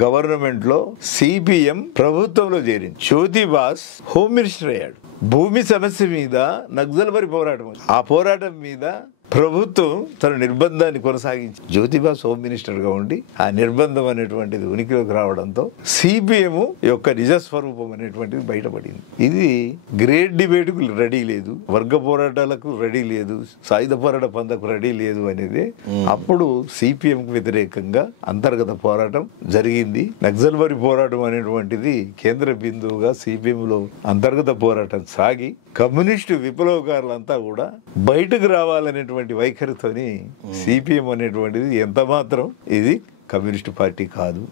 Government లో CPM ప్రభుత్వంలో చేరింది. జ్యోతి బాస్ హోమ్ మినిస్టర్ అయ్యాడు. భూమి సమస్య మీద నక్సల్బరి పోరాటం, ఆ పోరాటం మీద ప్రభుత్వం తన నిర్బంధాన్ని కొనసాగించి జ్యోతిబాస్ హోమ్ మినిస్టర్ గా ఉండి ఆ నిర్బంధం అనేటువంటిది ఉనికిలోకి రావడంతో సిపిఎం యొక్క నిజస్వరూపం అనేటువంటిది బయటపడింది. ఇది గ్రేట్ డిబేట్ కు రెడీ లేదు, వర్గ పోరాటాలకు రెడీ లేదు, సాయుధ పోరాట పందకు రెడీ లేదు అనేది అప్పుడు సిపిఎం కు వ్యతిరేకంగా అంతర్గత పోరాటం జరిగింది. నక్సల్బరి పోరాటం అనేటువంటిది కేంద్ర బిందువుగా సిపిఎం లో అంతర్గత పోరాటం సాగి కమ్యూనిస్టు విప్లవకారులంతా కూడా బయటకు రావాలనేటువంటి వైఖరితోని సిపిఎం అనేటువంటిది ఎంత మాత్రం ఇది కమ్యూనిస్టు పార్టీ కాదు,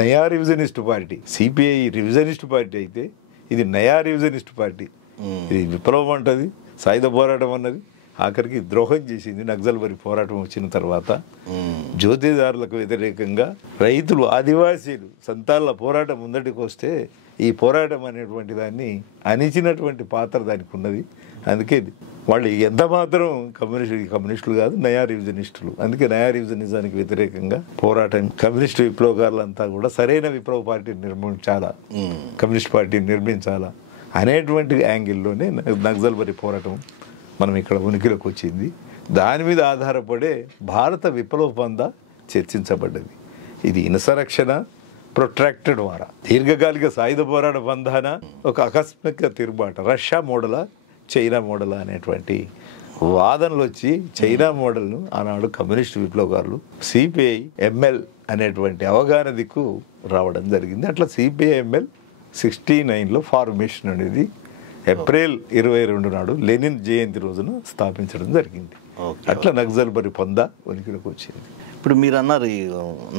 నయా revisionist party. CPI revisionist party అయితే ఇది నయా రివిజనిస్ట్ పార్టీ. ఇది విప్లవం అంటది, సాయుధ పోరాటం అన్నది ఆఖరికి ద్రోహం చేసింది. నక్సల్బరి పోరాటం వచ్చిన తర్వాత జ్యోతిదారులకు వ్యతిరేకంగా రైతులు, ఆదివాసీలు, సంతాళ్ల పోరాటం ముందటికి వస్తే ఈ పోరాటం అనేటువంటి దాన్ని అణిచినటువంటి పాత్ర దానికి ఉన్నది. అందుకే వాళ్ళు ఎంత మాత్రం కమ్యూనిస్టులు కాదు, నయా రివిజనిస్టులు. అందుకే నయా రివిజనిజానికి వ్యతిరేకంగా పోరాటం కమ్యూనిస్టు విప్లవకారులంతా కూడా సరైన విప్లవ పార్టీని నిర్మించాలా, కమ్యూనిస్ట్ పార్టీని నిర్మించాలా అనేటువంటి యాంగిల్లోనే నక్సల్బరి పోరాటం మనం ఇక్కడ ఉనికిలోకి వచ్చింది. దాని మీద ఆధారపడే భారత విప్లవ పంద చర్చించబడ్డది. ఇది ఇన్సరక్షణ, ప్రొట్రాక్టెడ్ వార, దీర్ఘకాలిక సాయుధ పోరాట బంధాన, ఒక ఆకస్మిక తిరుగుబాట, రష్యా మోడలా చైనా మోడలా అనేటువంటి వాదనలు వచ్చి చైనా మోడల్ను ఆనాడు కమ్యూనిస్టు విప్లవకారులు సిపిఐ ఎంఎల్ అనేటువంటి అవగాహన దిక్కు రావడం జరిగింది. అట్లా సిపిఐ ఎంఎల్ 69లో ఫార్మేషన్ అనేది ఏప్రిల్ 22 నాడు లెనిన్ జయంతి రోజున స్థాపించడం జరిగింది. అట్లా నక్సల్బరి పొంద ఉనికిలోకి వచ్చింది. ఇప్పుడు మీరు అన్నారు